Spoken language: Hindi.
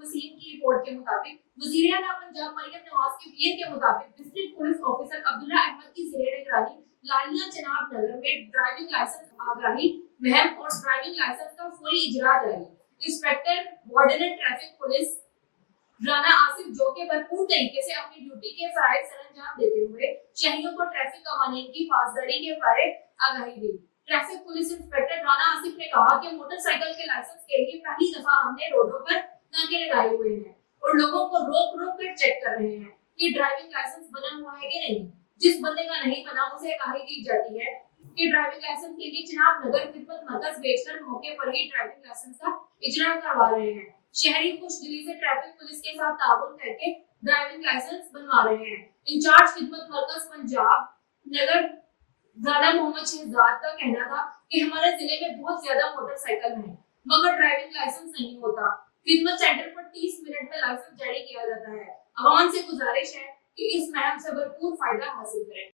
वसीम की रिपोर्ट के मुताबिक वज़ीर-ए-आला पंजाब मरियम नवाज के पीए के मुताबिक district police officer Abdullah Ahmad की ज़ेर-ए-निगरानी लालिया चनाब नगर में ड्राइविंग लाइसेंस आगाही मुहिम और ड्राइविंग लाइसेंस का फौरी इजरा जारी। Inspector warden traffic police Rana Asif जो के भरपूर तरीके से अपनी ड्यूटी के फराइज सरअंजाम देते हुए शहरियों को ट्रैफिक कानून की पासदारी के बारे आगाही दी। Traffic police inspector Rana Asif ने कहा कि मोटरसाइकिल के लाइसेंस के लिए पहली दफा हमने रोडों पर नाके लगाए हुए हैं और लोगों को रोक रोक कर चेक कर रहे हैं कि ड्राइविंग लाइसेंस बना हुआ है कि नहीं। जिस बंदे का नहीं बना उसे आगाही दी जाती है कि ड्राइविंग लाइसेंस के लिए चनाब नगर खिदमत मरकज भेजकर मौके पर ही ड्राइविंग लाइसेंस का इजरा करवा रहे हैं। शहरी खुशदिली से ट्रैफिक पुलिस के साथ ताउन करके ड्राइविंग लाइसेंस बनवा रहे हैं। इंचार्ज खिदमत मरकज पंजाब नगर राणा मोहम्मद शहजाद का कहना था कि हमारे जिले में बहुत ज्यादा मोटरसाइकिल हैं मगर ड्राइविंग लाइसेंस नहीं होता। खिदमत सेंटर पर 30 मिनट में लाइसेंस जारी किया जाता है। आवाम से गुजारिश है कि इस मुहिम से भरपूर फायदा हासिल करें।